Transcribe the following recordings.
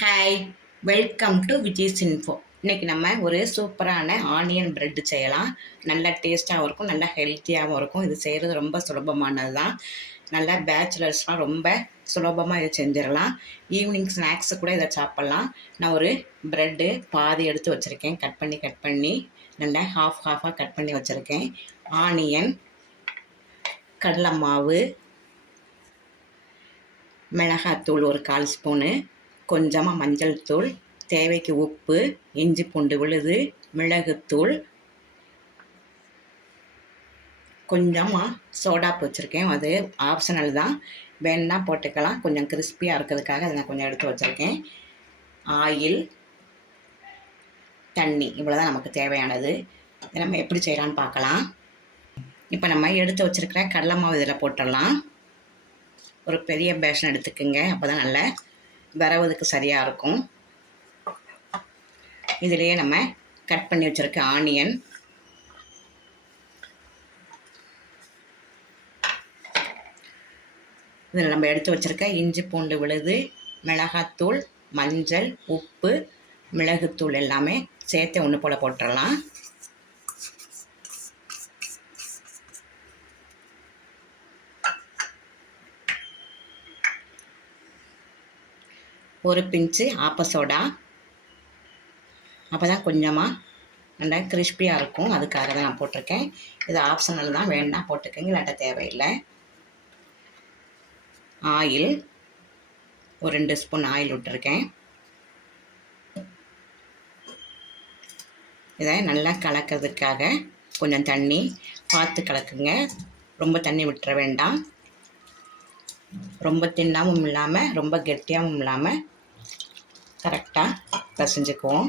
Hi, welcome to Vijay's info. இன்றைக்கி நம்ம ஒரு சூப்பரான ஆனியன் பிரெட் செய்யலாம். நல்லா டேஸ்ட்டாகவும் இருக்கும், நல்லா ஹெல்த்தியாகவும் இருக்கும். இது செய்கிறது ரொம்ப சுலபமானது தான். நல்லா பேச்சுலர்ஸ்லாம் ரொம்ப சுலபமாக இதை செஞ்சிடலாம். ஈவினிங் ஸ்நாக்ஸு கூட இதை சாப்பிட்லாம். நான் ஒரு ப்ரெட்டு பாதி எடுத்து வச்சுருக்கேன். கட் பண்ணி நல்லா ஹாஃபாக கட் பண்ணி வச்சுருக்கேன். ஆனியன், கடலை மாவு, மிளகாத்தூள் ஒரு 1/4 ஸ்பூனு, கொஞ்சமாக மஞ்சள் தூள், தேவைக்கு உப்பு, இஞ்சி பூண்டு விழுது, மிளகுத்தூள், கொஞ்சமாக சோடாப்பு வச்சுருக்கேன். அது ஆப்ஷனல் தான், வேணுன்னா போட்டுக்கலாம். கொஞ்சம் கிறிஸ்பியாக இருக்கிறதுக்காக அதை நான் கொஞ்சம் எடுத்து வச்சுருக்கேன். ஆயில், தண்ணி, இவ்வளோ தான் நமக்கு தேவையானது. இதை நம்ம எப்படி செய்யலான்னு பார்க்கலாம். இப்போ நம்ம எடுத்து வச்சுருக்கிற கடலை மாவு இதில் போட்டுடலாம். ஒரு பெரிய பேஷன் எடுத்துக்கோங்க, அப்போ தான் நல்லா வரவதுக்கு சரியாக இருக்கும். இதிலேயே நம்ம கட் பண்ணி வச்சுருக்க ஆனியன், இதில் நம்ம எடுத்து வச்சுருக்க இஞ்சி பூண்டு விழுது, மிளகாத்தூள், மஞ்சள், உப்பு, மிளகுத்தூள் எல்லாமே சேர்த்து ஒன்று போல் போட்டுடலாம். ஒரு பிஞ்சு ஆப்ப சோடா, அப்போ தான் கொஞ்சமாக நல்லா கிறிஸ்பியாக இருக்கும். அதுக்காக தான் நான் போட்டிருக்கேன். இது ஆப்ஷனல் தான், வேணுன்னா போட்டுக்கோங்க, இல்லாட்ட தேவையில்லை. ஆயில், ஒரு 2 ஸ்பூன் ஆயில் விட்டுருக்கேன். இதை நல்லா கலக்கிறதுக்காக கொஞ்சம் தண்ணி பார்த்து கலக்குங்க. ரொம்ப தண்ணி விட்டுற வேண்டாம். ரொம்ப தின்னாவும் இல்லாமல் ரொம்ப கெட்டியாகவும் இல்லாமல் கரெக்டாக பிசைஞ்சுக்குவோம்.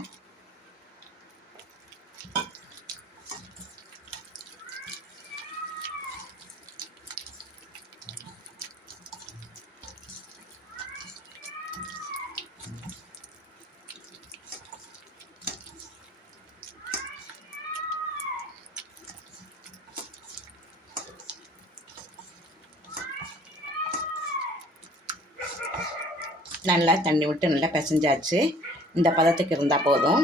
நல்லா தண்ணி விட்டு நல்லா பிசைஞ்சாச்சு. இந்த பதத்துக்கு இருந்தால் போதும்.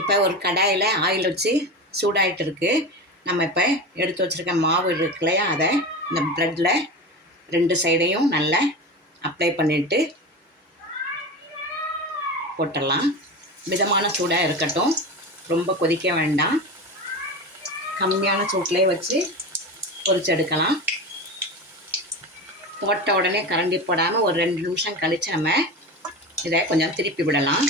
இப்போ ஒரு கடாயில் ஆயில் வச்சு சூடாகிட்டு இருக்குது. நம்ம இப்போ எடுத்து வச்சுருக்க மாவு இருக்கு இல்லையா, அதை இந்த ப்ரெட்டில் 2 சைடையும் நல்லா அப்ளை பண்ணிவிட்டு போட்டுடலாம். மிதமான சூடாக இருக்கட்டும், ரொம்ப கொதிக்க வேண்டாம். கம்மியான சூட்டிலே வச்சு பொரிச்சு எடுக்கலாம். போட்ட உடனே கரண்டி போடாமல் ஒரு 2 நிமிஷம் கழித்து நம்ம இதை கொஞ்சம் திருப்பி விடலாம்.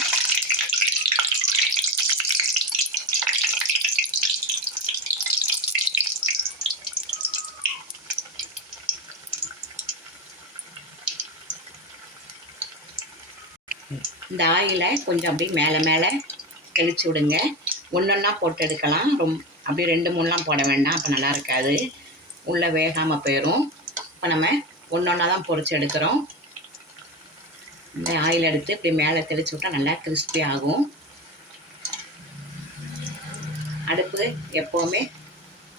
இந்த ஆயிலை கொஞ்சம் அப்படியே மேலே தெளித்து விடுங்க. ஒன்றா போட்டு எடுக்கலாம். அப்படியே 2 3லாம் போட வேண்டாம், அப்போ நல்லா இருக்காது, உள்ளே வேகாமல் போயிடும். இப்போ நம்ம ஒன்றா தான் பொரிச்சு எடுக்கிறோம். இந்த ஆயில் எடுத்து இப்படி மேலே தெளித்து விட்டால் நல்லா கிறிஸ்பி ஆகும். அடுப்பு எப்போவுமே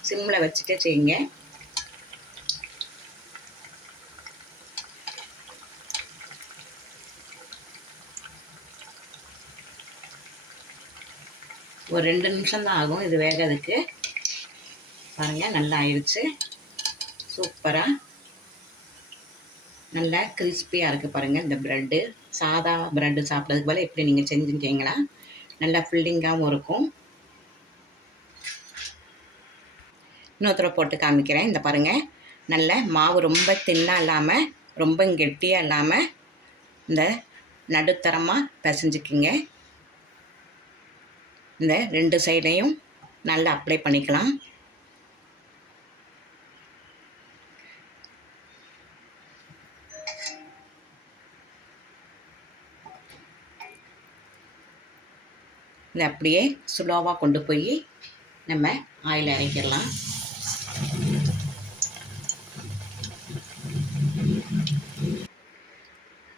சிம்மில் வச்சுட்டே செய்யுங்க. ஒரு 2 நிமிஷம் தான் ஆகும் இது வேகிறதுக்கு. பாருங்கள், நல்லா ஆயிடுச்சு. சூப்பராக நல்லா கிறிஸ்பியாக இருக்குது பாருங்கள். இந்த ப்ரெட்டு சாதா ப்ரெட்டு சாப்பிட்றதுக்கு போல் எப்படி நீங்கள் செஞ்சுட்டீங்களா, நல்லா ஃபில்லிங்காகவும் இருக்கும். இன்னொருத்தர போட்டு காமிக்கிறேன். இந்த பாருங்கள், நல்ல மாவு ரொம்ப தின்னாக இல்லாமல் ரொம்ப கெட்டியாக இல்லாமல் இந்த நடுத்தரமாக பிசைஞ்சிக்கிங்க. இந்த 2 சைடையும் நல்லா அப்ளை பண்ணிக்கலாம். இதை அப்படியே ஸ்லோவாக கொண்டு போய் நம்ம ஆயில் இறக்கிடலாம்.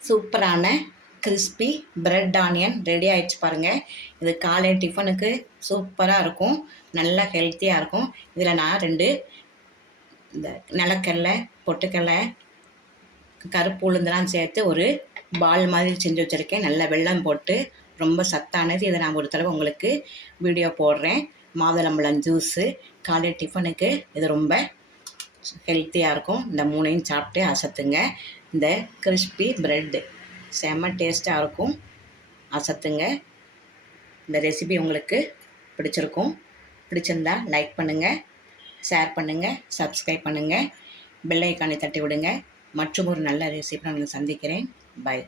சூப்பரான கிறிஸ்பி பிரெட் ஆனியன் ரெடி ஆகிடுச்சு பாருங்கள். இது காலை டிஃபனுக்கு சூப்பராக இருக்கும், நல்லா ஹெல்த்தியாக இருக்கும். இதில் நான் 2 இந்த நிலக்கடலை, பொட்டுக்கடலை, கருப்பு உளுந்தெல்லாம் சேர்த்து ஒரு பால் மாதிரி செஞ்சு வச்சுருக்கேன். நல்ல வெல்லம் போட்டு ரொம்ப சத்தானது. இதை நான் ஒரு தடவை உங்களுக்கு வீடியோ போடுறேன். மாதுளம்பழம் ஜூஸு, காலை டிஃபனுக்கு இது ரொம்ப ஹெல்த்தியாக இருக்கும். இந்த 3ஐயும் சாப்பிட்டு அசத்துங்க. இந்த கிறிஸ்பி ப்ரெட்டு செம்ம டேஸ்ட்டாக இருக்கும், அசத்துங்க. இந்த ரெசிபி உங்களுக்கு பிடிச்சிருக்கும். பிடிச்சிருந்தா லைக் பண்ணுங்கள், ஷேர் பண்ணுங்கள், சப்ஸ்கிரைப் பண்ணுங்கள், பெல் ஐக்கானை தட்டி விடுங்க. மற்றும் ஒரு நல்ல ரெசிபி நான் சந்திக்கிறேன். பை.